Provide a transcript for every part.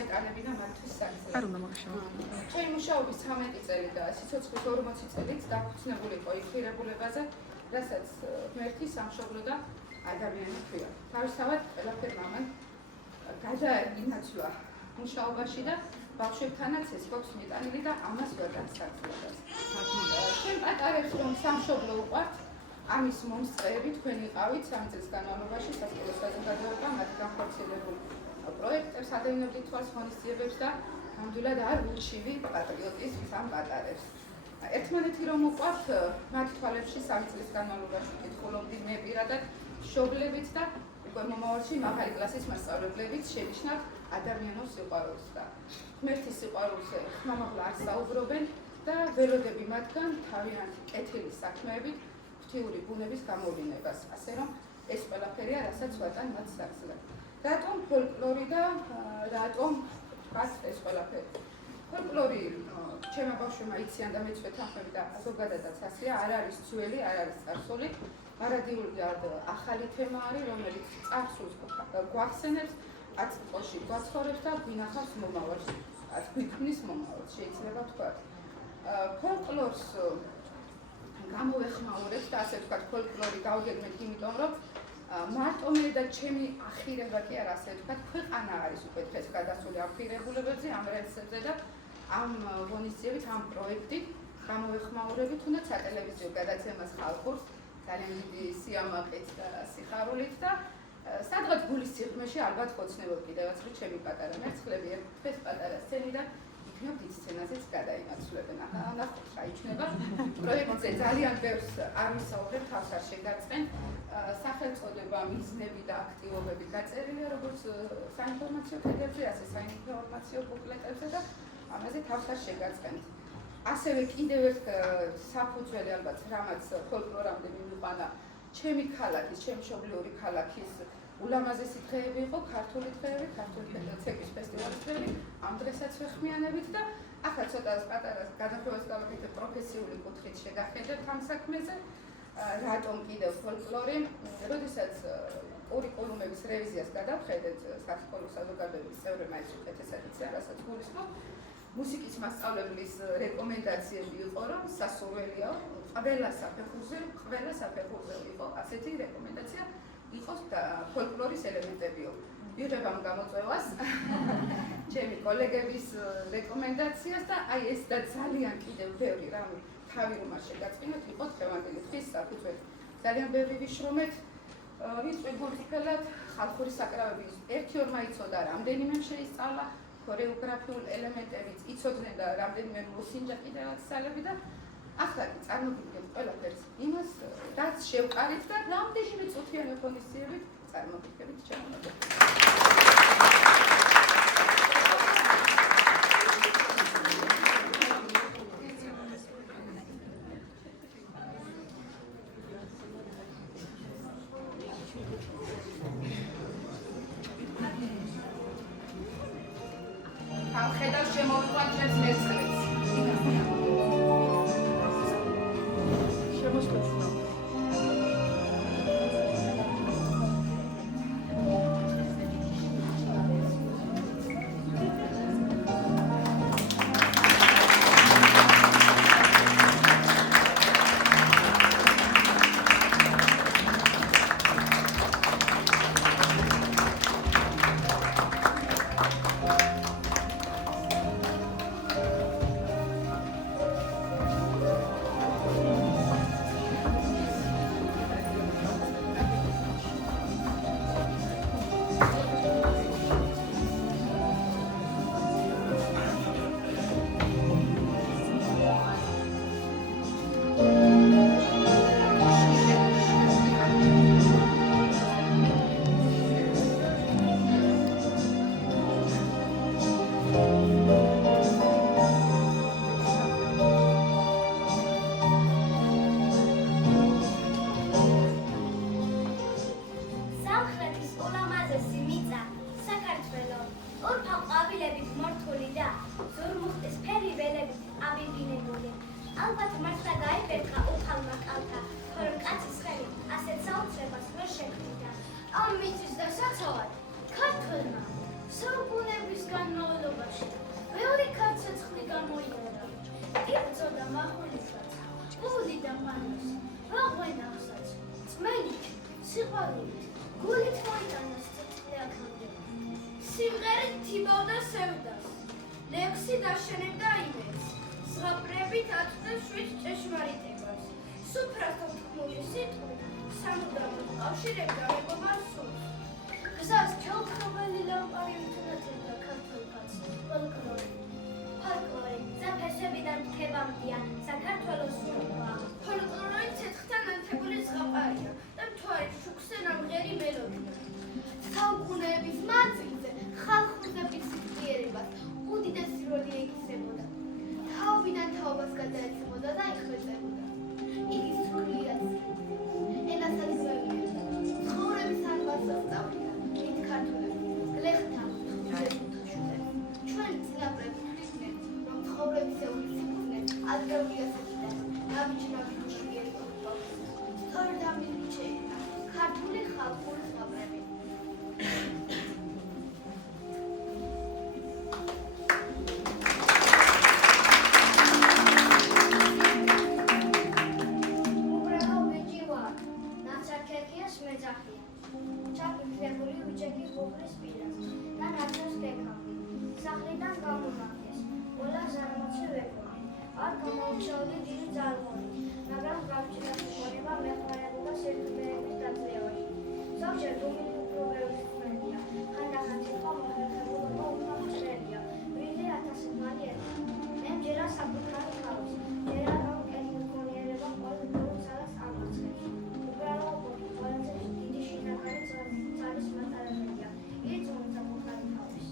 გამეტანებინა მათთვის საგზელად. ჩემი მუშაობის 13 წელი და სიცოცხლის 40 წელიც დაფუძნებული იყო იქ ღირებულებაზე, რასაც ღმერთი სამშობლო და ადამიანი ქვია. თავისთავად ყველაფერმა მან გადაინაცვლა მუშაობაში და ბავშვებთანაც ეს გვაქვს მიტანილი და ამას ვერ დასაძლებს. ჩვენ პატარებს რომ სამშობლო უყვართ, ამის მომსწრეები თქვენ იყავით 3 წელს განმავლობაში სასკოლო საზოგადოება მათ განხორციელებულ პროექტებს ადევნებდით თვალს ღონისძიებებს და ნამდვილად არ ურჩივი პატრიოტიზმს ამ პატარებს. ერთმანეთი რომ უყვართ, მათ თვალებში 3 წლის განმავლობაში კითხულობდი მე პირადად მშობლებით და უკვე მომავალში მაღალი კლასის მასწავლებლებიც შენიშნათ ადამიანის სიყვარულს და ღმერთის სიყვარულზე ხმამაღლა არ საუბრობენ და ველოდები მათგან თავიანთი კეთილი საქმეებით ღვთიური ბუნების გამოვლინებას, ასე რომ ეს ყველაფერია, რასაც ვატან მათ საგზელად. რატომ ფოლკლორი და რატომ ვთქვათ ეს ყველაფერი? ფოლკლორი ჩემმა ბავშვებმა იციან და მეც ვეთანხმები და ზოგადადაც ასეა, არ არის ძველი, არ არის წარსული, არადიულად ახალი თემა არის, რომელიც წარსულს გვახსენებს, აწმყოში გვაცხოვრებს და გვინახავს მომავალს, გვიქმნის მომავალს, შეიძლება ვთქვათ. ფოლკლორს გამოვეხმაურებთ და ასე ვთქვათ, ფოლკლორი გავგეგმეთ, იმიტომ რომ მარტო მე და ჩემი ახირება კი არა, ასე ვთქვათ, ქვეყანა არის უკვე დღეს გადასული ამ ღირებულებებზე, ამ რელსებზე და ამ ღონისძიებით, ამ პროექტით გამოვეხმაურებით, თუნდაც სატელევიზიო გადაცემას ხალხურს ძალიან დიდი სიამაყით და სიხარულით და სადღაც გულის სიღრმეში ალბათ ხოცნებობ კიდევაც რომ ჩემი პატარა მერცხლები ერთ პატარა სცენიდან იქნებ დიდ სცენაზეც გადაინაცვლებენ. ნახოთ რა იქნება. პროექტზე ძალიან ბევრს არ ვისაუბრებ, თავს არ შეგარწყენ. სახელწოდება, მიზნები და აქტივობები გაწერილია როგორც საინფორმაციო კედელზე, ასე საინფორმაციო ბუკლეტებზე და ამაზე თავს არ შეგარწყენთ. ასევე კიდევ ერთ საფუძველი ალბათ რამაც ფოლკლორამდე მიყვანა ჩემი ქალაქის, ჩემი მშობლიური ქალაქის ულამაზესი დღეები იყო, ქართული დღეები, ქართული ცეკვის ფესტივალის დღეები, ამ დღესაც ვეხმიანებით და ახლა ცოტა პატარა გადახვევას გავაკეთე პროფესიული კუთხით შეგახედებთ ამ საქმეზე. რატომ კიდევ ფოლკლორი, როდესაც კურიკულუმების რევიზიას გადავხედეთ სასკოლო საზოგადოების წევრებმა ეს უკეთესად იციან, რასაც გულისხმობ. მუსიკის მასწავლებლის რეკომენდაციები იყო, რომ სასურველია ყველა საფეხურზე იყო ასეთი რეკომენდაცია იყოს და ფოლკლორის ელემენტებიო. ვიღებ ამ გამოწვევას ჩემი კოლეგების რეკომენდაციას და აი ეს და ძალიან კიდევ ბევრი რამე თავი რომ არ შეგაწყვინოთ, იყო დღევანდელი დღის საფუძველი. ძალიან ბევრი ვიშრომეთ, ვიწვი გულწრფელად ხალხური საკრავები ერთი-ორმა იცოდა, რამდენიმე შეისწავლა, ქორეოგრაფიულ ელემენტებიც იცოდნენ და რამდენიმე მოსინჯა კიდევაც სალები და ახლა წარმოგიდგენთ ყველაფერს იმას, რაც შევყარით და რამდენიმე წუთიანი ღონისძიებით წარმოგიდგენთ ჩემს ხედავს შემოვიყვან ჩემს მერცხლებს. შემოსწრაფვა. ალბათ მართლა გაიფერხა უხალმა კალთა, თორემ კაცის ხელი ასეთ საოცრებას ვერ შექმნიდა. ამ მიწის დასაცავად ქართველმა საუკუნეებისგან სიყვარულით, გულით მოიტანოს ცოცხლი აქამდე. სიმღერით თიბავდა სევდას, ლექსი დაშენებდა იმედს, ზღაპრებით აწვდა შვიდ ჭეშმარიტებას. სუფრასთან თქმული სიტყვით, სამუდამოდ კავშირებდა მეგობარ სულს. გზას ჩაუხრობელი ლამპარი უთანათებდა ქართველ კაცს, ფოლკლორი, ზაფესებიდან თქებამდეა, საქართველოს სულთაა. ფოლკლორი ცეცხლთან ანთებული ზღაპარია და მთვარი შუქსენა მღერი მელოდია. საუკუნეების მანძილზე ხალხურების სიძლიერებას უდიდესი როლი ეკისრებოდა. თაობიდან თაობას გადაეცემოდა და იხვეწებოდა. იგი სრულიად ენასაც გვევლიოდა. ცხოვრების ანბანს ასწავლიდა დიდ ქართველებს, გლეხთა, ხუძებუთა შვილებს. ჩვენი წინაპრები ხვდნენ, რომ ცხოვრებისეული სიკვდილი ადრეული ასაკიდან ნაბიჯ-ნაბიჯ მშვიერი ყოფილა. სწორედ ამით შეიქმნა ქართული ხალხური ზღაპრები. სახლიდან გამომაგდეს, ყველა ზარმაცი ვეკონი, არ გამოუჩაოდი დიდი ძალმონი, მაგრამ გამჭირდა შეხონება მეხმარებოდა სირთულეების დაძლევაში. ზოგჯერ დუმილი უფრო ბევრი ხმენია, ხანდახან სიტყვა მოხერხებულობა უფრო მჭრელია, ბრინჯი 1000 მალი ერთა. მე მჯერა საკუთარი თავის, მჯერა რომ კეთი მქონიერება ყოველ ბევრ ძალას ამარცხებს. უბრალოდ ყველაზე დიდი შინაგანი ძალის მატარებელია, ირწმუნ საკუთარი თავის.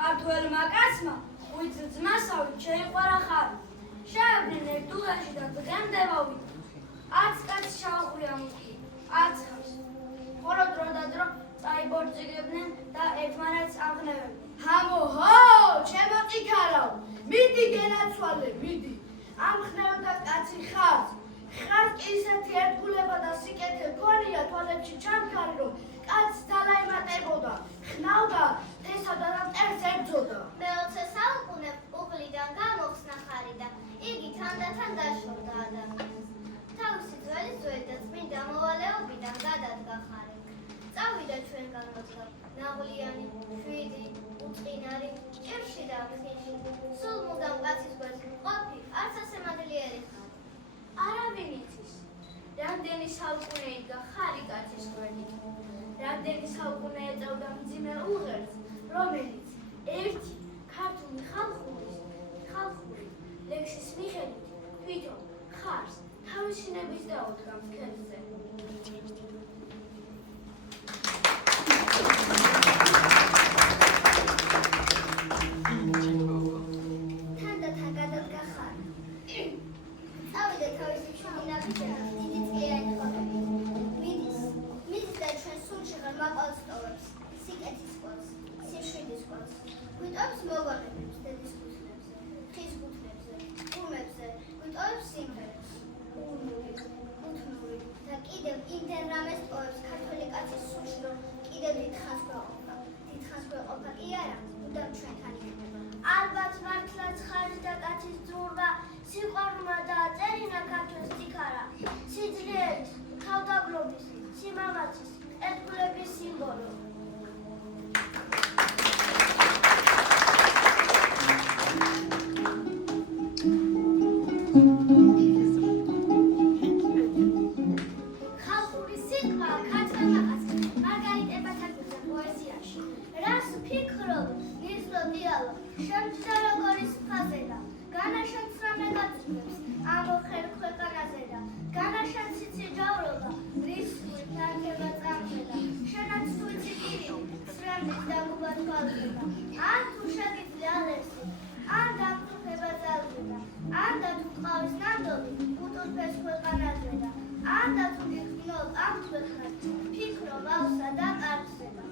ქართველმა კაცმა უიც ძმასავით შეიყვარა ხარი. შეევლნენ ერთუღაში და დღემდევავით. 10 კაცს ჩაუყრია მუქი, 10 ხავს. ხოლო დრო და დრო წაიბორწიგებდნენ და ერთმანეთს აღნევებდნენ. ჰამო-ჰო, ჩემო წიქარავ, მიდი გენაცვალე, მიდი. ამხნევდა კაცი ხარს. ხარს კი ისეთი ერთგულება და სიკეთე ქონია თვალებში ჩამქარი, რომ კაცს ძალა ემატებოდა, ხნავდა თესავდა და მტერს ებრძოდა. მე-20 საუკუნე უღლიდან გამოხსნა ხარი და იგი თანდათან დაშორდა ადამიანს. თავისი ძველი ძველი და წმინდა მოვალეობიდან გადადგა ხარი. წავიდა ჩვენგან მოწლა, ნაღვლიანი, შვიდი, უწყინარი, ჭირში და ხიში. სულ მუდამ კაცის გვერდს ყოფი, არც ასე მადლიერი ხარ. არავინ იცის, რამდენი საუკუნე იდგა ხარი კაცის გვერდით. რამდენი საუკუნე ეწევდა მძიმე უღერს, რომელიც ერთი ქართული ხალხური ლექსის მიხედვით თვითონ ხარს თავისი ნების დაუდგამს ქერზე. თანდათან გადადგა ხარი. წავიდა თავისი შვილინაბიჯენა დიდი წლიანი ყოფილი. მიდის და ჩვენ სულში ღარ მაპალს ტოვებს, სიკეთის ყველს, სიმშვიდის ყველს. გვიტოვებს მოგონებებს დედის ქუთლებზე, ხის ქუთლებზე, ყუმებზე, გვიტოვებს სიმღერებს, გუთნური და კიდევ იმდენ რამეს ტოვებს ქართველი კაცის სულში, რომ კიდევ დიდხანს გვეყოფა. დიდხანს გვეყოფა კი არა, მუდამ ჩვენთან იქნება. ალბათ მართლაც ხარის და კაცის ძურვა, სიყვარულმა დააწერინა ქართველს ციქარა. სიძლიერის, თავდაბლობის, სიმამაცის, ერთგულების სიმბოლო. ხალხური სიტყვა ქართველმა კაცმა მარგარიტ ებათაკუძე პოეზიაში. რას ფიქრობ, ნისლო დიალო, შემჭდა როგორის ფაზედა, განაშენს რამე გაწვდებს, ამოხერ ქვეყანაზე და განაშენს იცი ჯავრობა, რისკუით ნარგება წამხედა, შენაც თუ იცი პირი, სრემლით დაგუბა თვალდება, ან თუ შეგიძლი ალერსი, ან დამწუხება ძალზედა, ან და თუ ყავის ნამდვილი, უტურფეს ქვეყანაზე და ან და თუ გიხმნოლ ამ ქვეყნად, ფიქრობ ავსა და კარგზედა.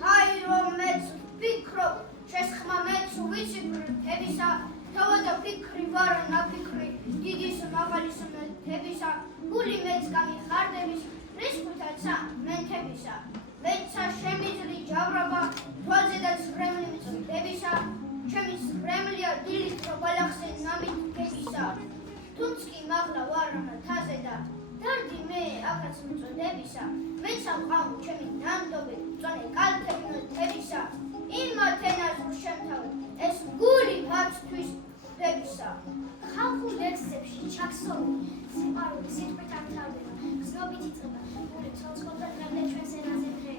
ჰაი, რომ მეც ვფიქრობ, შესხმა მეც ვიცი ფრთებისა თავადა ფიქრი ვარ ნაფიქრი დიდის მაღალის მეთებისა გული მეც გამიხარდების რისხვითაცა მენთებისა მეცა შემიძლი ჯავრობა თვალზე და ცრემლი მწვდებისა ჩემი ცრემლია დილით რო ბალახზე ნამითებისა თუნც კი მაღლა ვარ მთაზე და დარდი მე აქაც მწვდებისა მეცა ვყავ ჩემი ნამდობი წონე კალთები მეთებისა იმათ ენაზურ შემთავრ ეს გული გაცთვის დებისა ხალხურ ლექსებში ჩაქსოვული სიყვარული სიტყვით ამთავრდება გზნობით იწყება გული ცოცხლობდა დღემდე ჩვენს ენაზე დღეს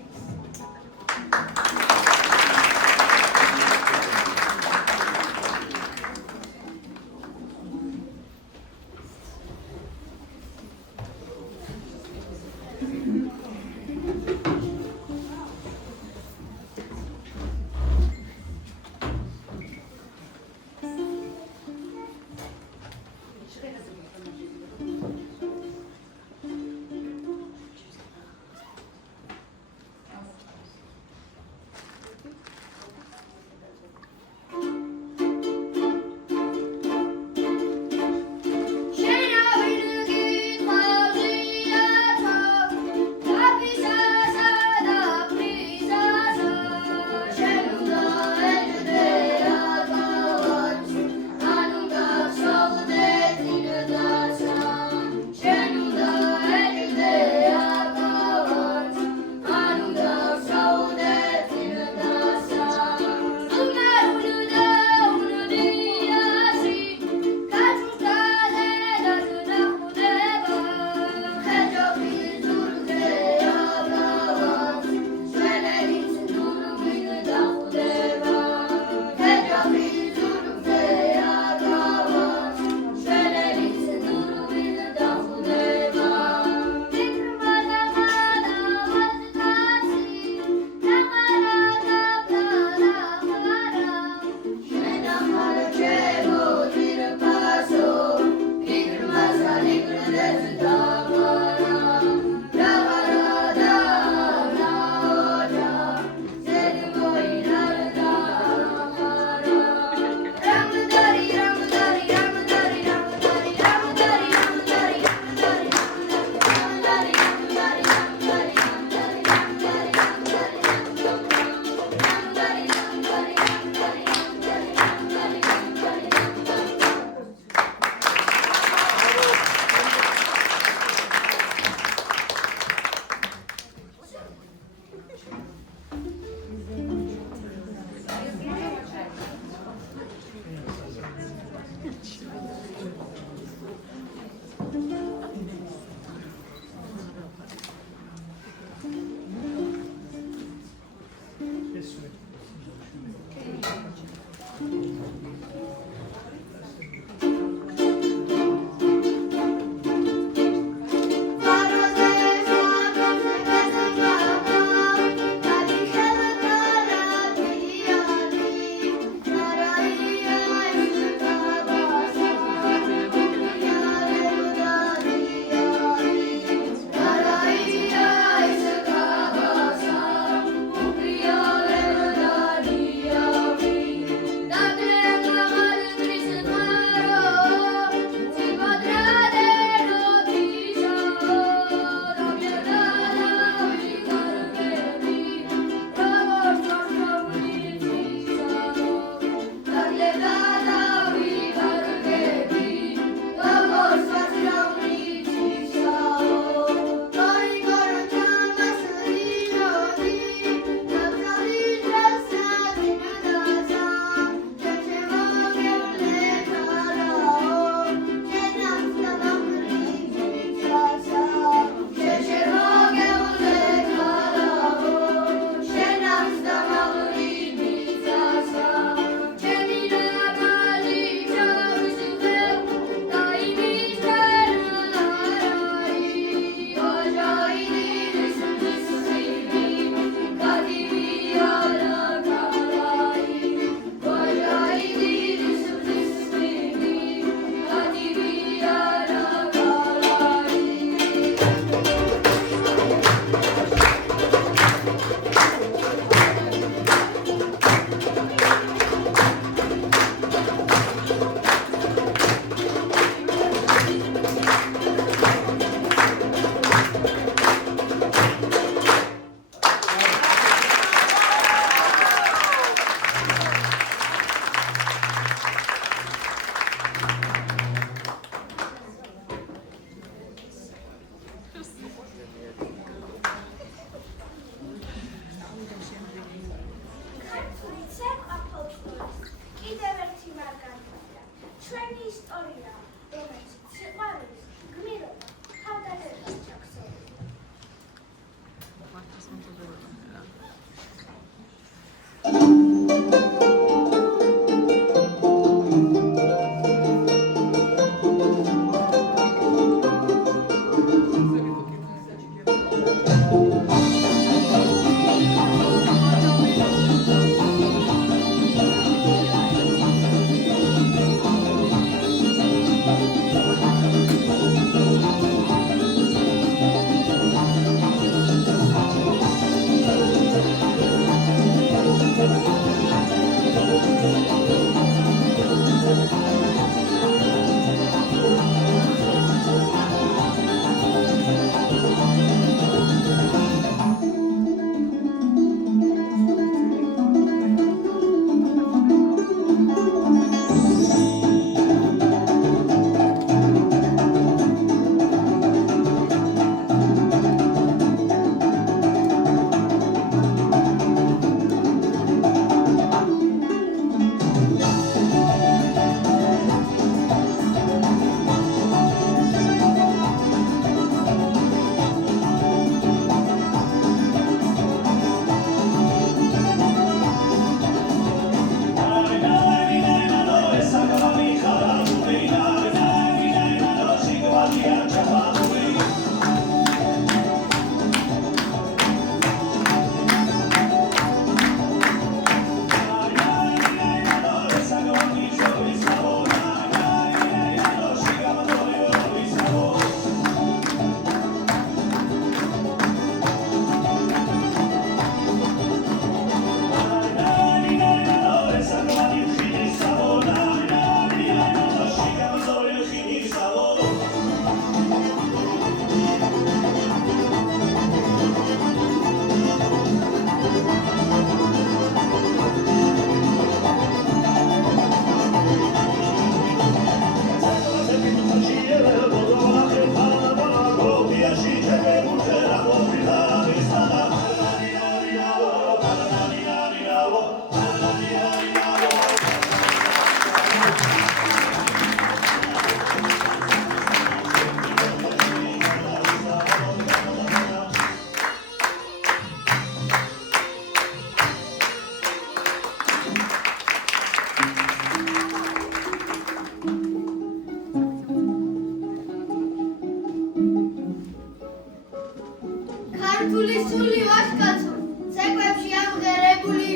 ქართული სული ვაშკაცო, ცეკვებში ამღერებული,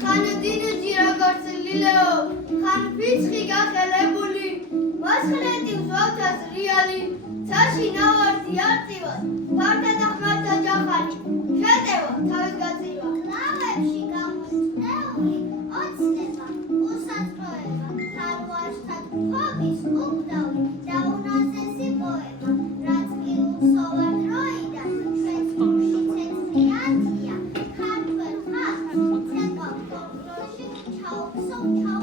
ხან დინჯი როგორც ლილეო, ხან ფიცხი გახელებული, მასხლეთი ვზავთა ზრიალი, ცაში ნავარდი არწივას, ფართა და ხმართა ჯახანი, შეტევა თავის გაწივა. კლავებში გამოწნეული ოცნება, უსაწყოება, თარვაშთა ფობის უკდავი და უნაზესი პოემა, რაც კი უსოვარ დროიდან ჩვენს გულში ცეცხლიანთია, ქართველ ხალხს ცეკვა ფოლკლორში ჩაუხატია.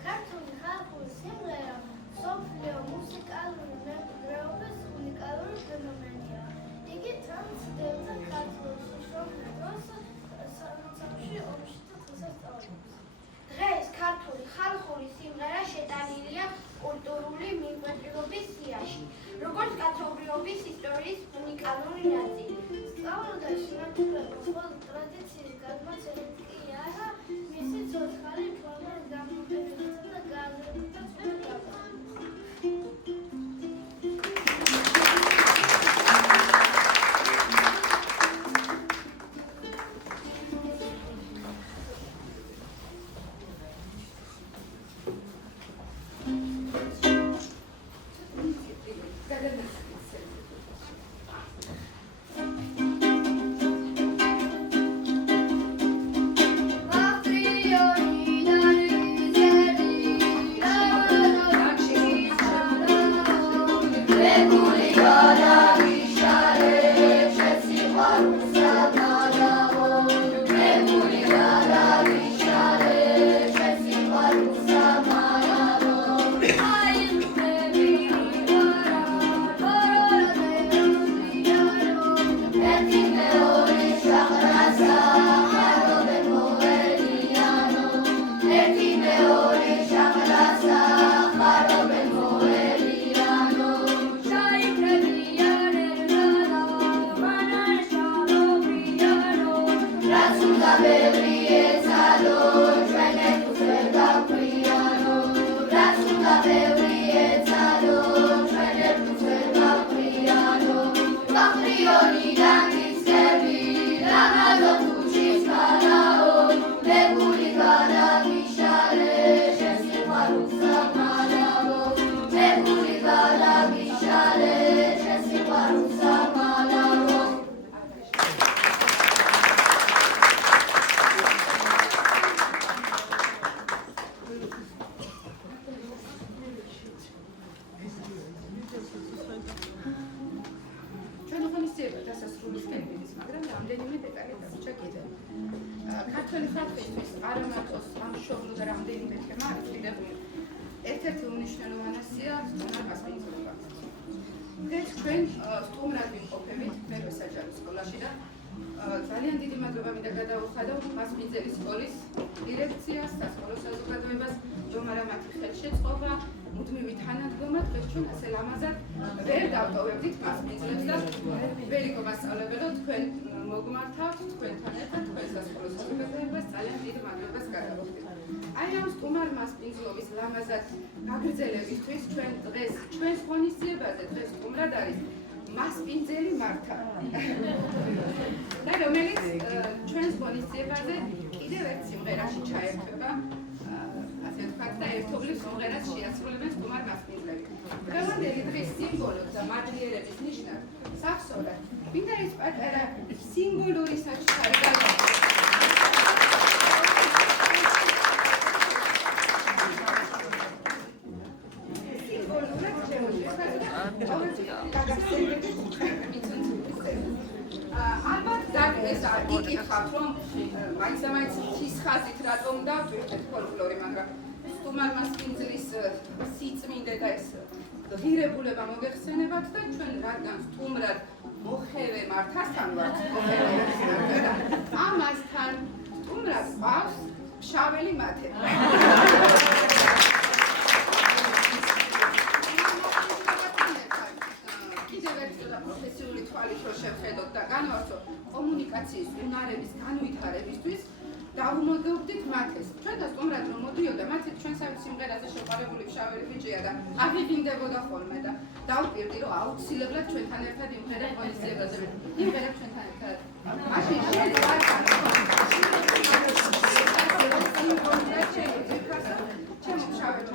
ქართული ხალხური სიმღერა მსოფლიო მუსიკალური მემკვიდრეობის უნიკალური ფენომენია. იგი transcendentა ქართულ საშუალებას სამოქალაქო ომში და დღესასწაულებს. დღეს ქართული ხალხური სიმღერა შეტანილია კულტურული მემკვიდრეობის სიაში, როგორც კაცობრიობის ისტორიის უნიკალური ნაწილი. სწავლა და შემოქმედება ყოველ ტრადიციის გადმოცემით კი არა, მისი ცოცხალი ფორმის გამოყენებითა და გაზრდით და ცვლილება. ქართველი ხალხისთვის არამარტოს ამშობლო და რამდენიმე თემა არის მიღებული. ერთ-ერთი უმნიშვნელოვანესია სტუმარ მასპინძლობა. დღეს ჩვენ სტუმრად ვიმყოფებით მერვე საჯარო სკოლაში და ძალიან დიდი მადლობა მინდა გადაუხადო მასპინძელი სკოლის დირექციას, სასკოლო საზოგადოებას, რომ არა მათი ხელშეწყობა, მუდმივი თანადგომა დღეს ჩვენ ასე ლამაზად ვერ დავტოვებდით მასპინძლებს და ვერ იყო მასწავლებელო თქვენ მოგმართავთ თქვენთან ერთად თქვენ სასკოლო საზოგადოებას ძალიან დიდ მადლობას გადავუხდით. აი ამ სტუმარ მასპინძლობის ლამაზად გაგრძელებისთვის ჩვენ დღეს ჩვენს ღონისძიებაზე დღეს სტუმრად არის მასპინძელი მართა და რომელიც ჩვენს ღონისძიებაზე კიდევ ერთ სიმღერაში ჩაერთვება ასე ვთქვათ და ერთობლივ სიმღერას შეასრულებენ სტუმარ მასპინძლები. დღევანდელი დღის სიმბოლოდ და მადლიერების ნიშნად სახსოვრად მინდა ეს პატარა სიმბოლური საჩქარი ალბათ ეს იკითხავთ რომ მაინც ის ხაზით რატომ დავტვირთეთ ფოლკლორი, მაგრამ სტუმარ მასპინძლის სიწმინდე და ეს ღირებულება მოგეხსენებათ და ჩვენ რადგან სტუმრად მოხევე მართასთან ვართ და ამასთან სტუმრად ყავს მშაველი მათე. პროფესიული თვალით რო შევხედოთ და განვარცხოთ კომუნიკაციის უნარების განვითარებისთვის დავუმოძებდით მათეს. ჩვენ და სტუმრად რომ მოდიოდა მათი ჩვენსავით სიმღერაზე შეყვარებული მშაველი ბიჭია და აღიდინდებოდა ხოლმე და დავპირდი რომ აუცილებლად ჩვენთან ერთად იმღერებ ღონისძიებაზე. იმღერებ ჩვენთან ერთად. მაშინ ჩემო მშაველი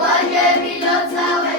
Why, Jamie, lots of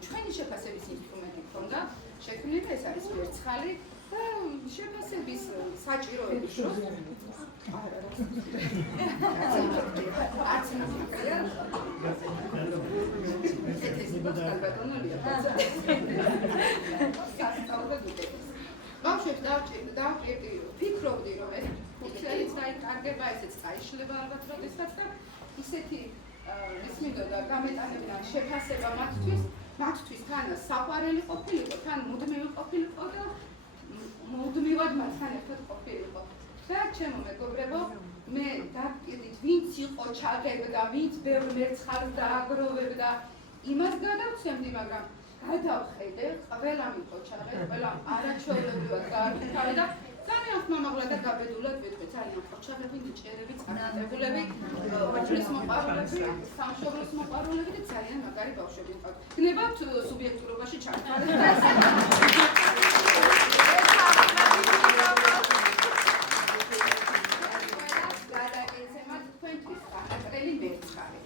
ჩვენი შეფასების ინსტრუმენტი გქონდა შექმნილი, ეს არის ვერცხალი და შეფასების საჭიროების დროს ბავშვებს დავჭირდი, ვფიქრობდი, რომ ეს ფუნქციაც დაიკარგება, ესეც დაიშლება ალბათ როდესაც და ისეთი ის მინდოდა გამეტანებიდან შეფასება მათთვის თან საყვარელი ყოფილიყო, თან მუდმივი ყოფილიყო და მუდმივად მათთან ერთად ყოფილიყო. და ჩემო მეგობრებო, მე დავკიდით, ვინც იყო ჩაღებდა, ვინც ბევრ მერცხალს დააგროვებდა, იმას გადავცემდი, მაგრამ გადავხედე, ყველამ იყო ჩაღები, ყველამ არაჩვეულებრივად გააკეთა და ძალიან ხმამაღლა და გაბედულად ვიტყვი, ძალიან ხოჩაღები, ნიჭიერები, წარმატებულები, უფლის მოყვარულები, სამშობლოს მოყვარულები და ძალიან მაგარი ბავშვები ვიყავთ. გნებავთ სუბიექტურობაში ჩართვა. გადაგეცემათ თქვენთვის ახალი მერცხალი.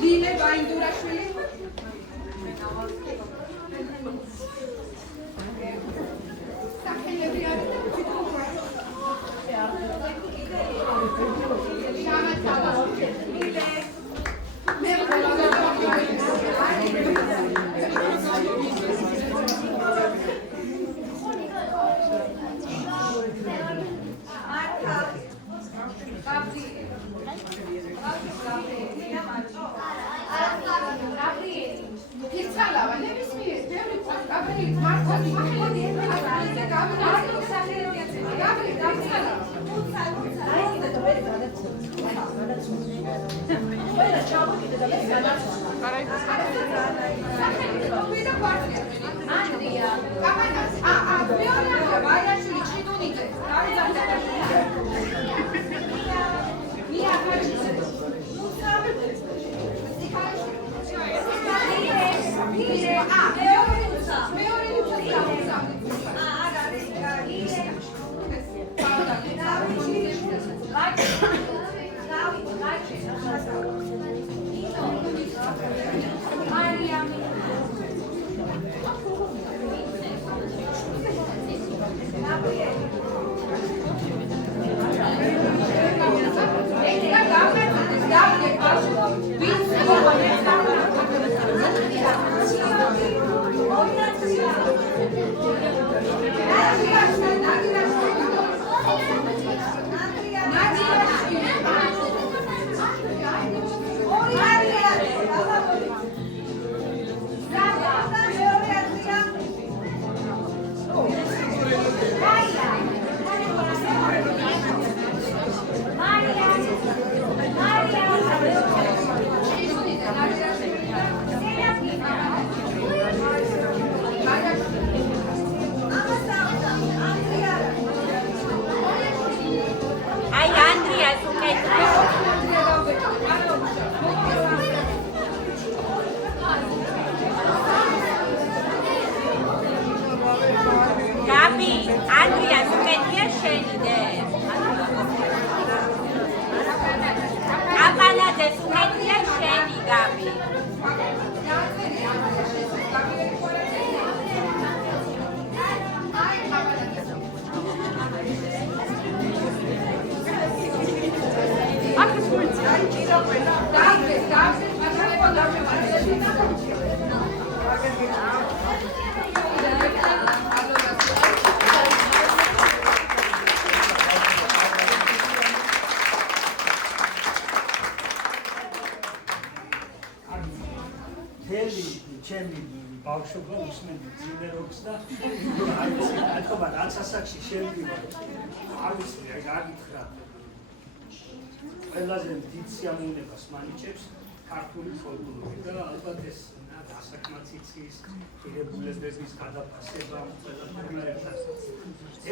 ლილე ბაინდურაშვილი სახელები არის ჩემი ბავშვობა უსმენდი ძინერობს და ეთქობა რაც ასაკში შევდივარ არ ვიცი რა გაგითხრა ყველაზე დიდ სიამოვნებას მანიჭებს ქართული ფოლკლორი და ალბათ ეს დასაკმაციცის ღირებულებების გადაფასება ყველაფერი ერთად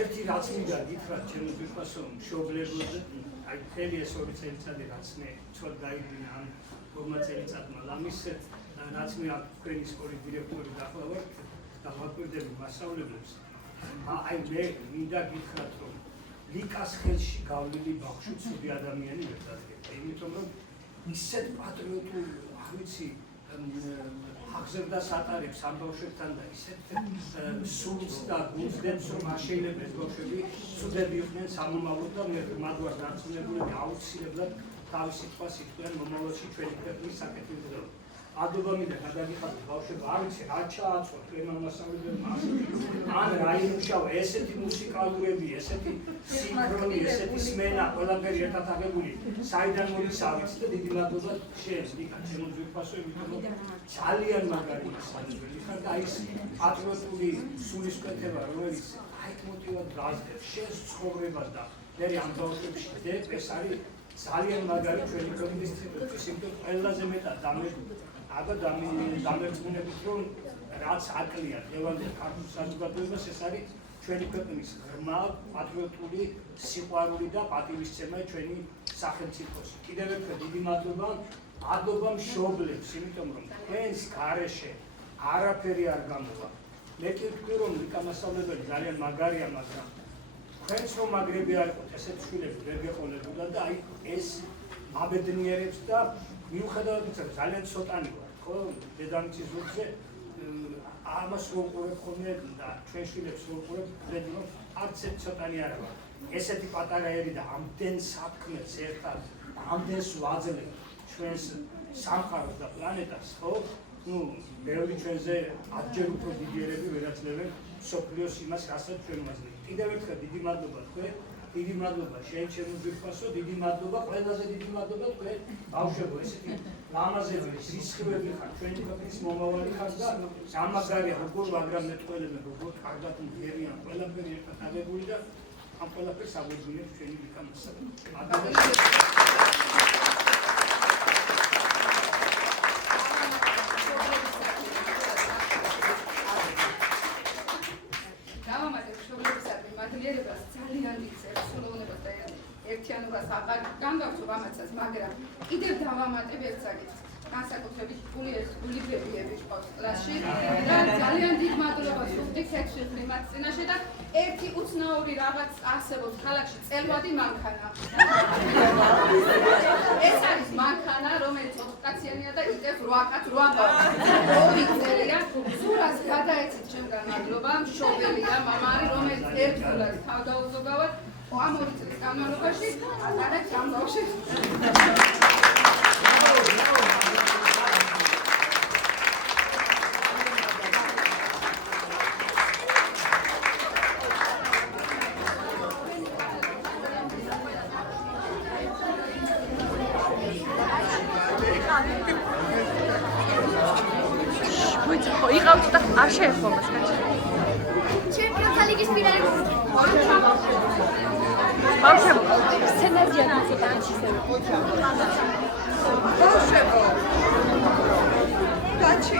ერთი რაც მინდა გითხრათ ჩემი ძვირფასო მშობლებოზე აი მთელი ეს 2 წელიწადი რაც მე ცოტ გაიგინა ამ 2 წელიწადმა ლამისეთ რაც მე თქვენი სკოლის დირექტორი დახლავართ და ვაკვირდები მასწავლებლებს აი მე მინდა გითხრათ რომ ლიკას ხელში გავლილი ბავშვი ცუდი ადამიანი ვერ დადგება იმიტომ რომ ისეთ პატრიოტულ არ ვიცი აღზრდას ატარებს ამ ბავშვებთან და ისეთ სულს და გულს რომ არ შეიძლება ეს ბავშვები ცუდები იყვნენ სამომავლოდ და მე მაგას დარწმუნებული აუცილებლად თავის სიტყვას იტყვიან მომავალში ჩვენი ქვეყნის საკეთილდღეობა ადობა მინდა გადაგიხადოთ ბავშვებო არ ვიცი რა ჩააცვათ კლემამასწავლებლებმა ან რაიმშავა ესეთი მუსიკალურები ესეთი სინქრონი ესეთი სმენა ყველაფერი ერთად აღებული საიდან მოდის არ ვიცი და დიდი მადლობა შენს ლიკა ჩემო ძვირფასო იმიტომ რომ ძალიან მაგარი საჭიროა ხარ და ის პატრიოტული სულისკვეთება რომელიც აიტმოტივად გაზრდებს შენს ცხოვრებას და მე ამ ბავშვებში დებ ეს არის ძალიან მაგარი ჩვენი ქვეყნის წინაპრები იმიტომ ყველაზე მეტად დამერწმუნებით რომ რაც აკლია დღევანდელ ქართულ საზოგადოებას ეს არის ჩვენი ქვეყნის ღრმა პატრიოტული სიყვარული და პატივისცემა ჩვენი სახელმწიფოს. კიდევ ერთხელ დიდი მადლობა მშობლებს, იმიტომ რომ თქვენს გარეშე არაფერი არ გამოვა. მე კი ვთქვი რომ ლიკამასწავლებელი ძალიან მაგარია, მაგრამ თქვენს რომ მაგრები არ იყოთ ესეთ შვილები ვერ გეყოლებოდა და აი ეს აბედნიერებს და მიუხედავად იმისა ძალიან ცოტანი ვარ ხო დედამიწის ზურგზე ამას რომ ყურებ ხოლმე და ჩვენ შვილებს რომ ყურებ ხედავ რომ არც ერთ ცოტანი არა ვარ ესეთი პატარა ერი და ამდენ საფქმეს ერთად ამდენს ვაძლევ ჩვენს სამყაროს და პლანეტას ხო ბევრი ჩვენზე 10-ჯერ უფრო დიდი ერები ვერაძლევენ სოფლიოს იმას რასაც ჩვენ ვაძლევთ კიდევ ერთხელ დიდი მადლობა თქვენ დიდი მადლობა შენ ჩემო ძვირფასო დიდი მადლობა ყველაზე დიდი მადლობა თქვენ ბავშვებო ესეთი ლამაზები სისხლები ხარ ჩვენი ქვეყნის მომავალი ხარ და სამაგარია როგორ მაგრამ მეტყველებენ როგორ კარგად მღერიან ყველაფერი ერთად აღებული და ამ ყველაფერს აგვიძინებს ჩვენი ლიკამასწავლებელი ერთიანობას აღარ განგავსო ამაცას, მაგრამ კიდევ დავამატებ ერთ საკითხს. განსაკუთრებით გულიბებიების ყავს კლასში და ძალიან დიდ მადლობას ვუხდი ქექსში ხმის წინაშე და ერთი უცნაური რაღაც არსებობს ქალაქში წელვადი მანქანა. ეს არის მანქანა, რომელიც 4 კაციანია და იტევს 8 კაც 8 ბავშვს. 2 წელია, სულას გადაეცით ჩემგან მადლობა, მშობელია, მამა არის, რომელიც ერთგულად თავდაუზოგავად ამ 2 წლის განმავლობაში ატარებს ამ ბავშვებს. იყავთ და არ შეეხო მას კაცი. ჩემპიონთა ლიგის ფინალი. ბავშვებო, სცენარია ცოტა ისევე. ბავშვებო. გაჩი.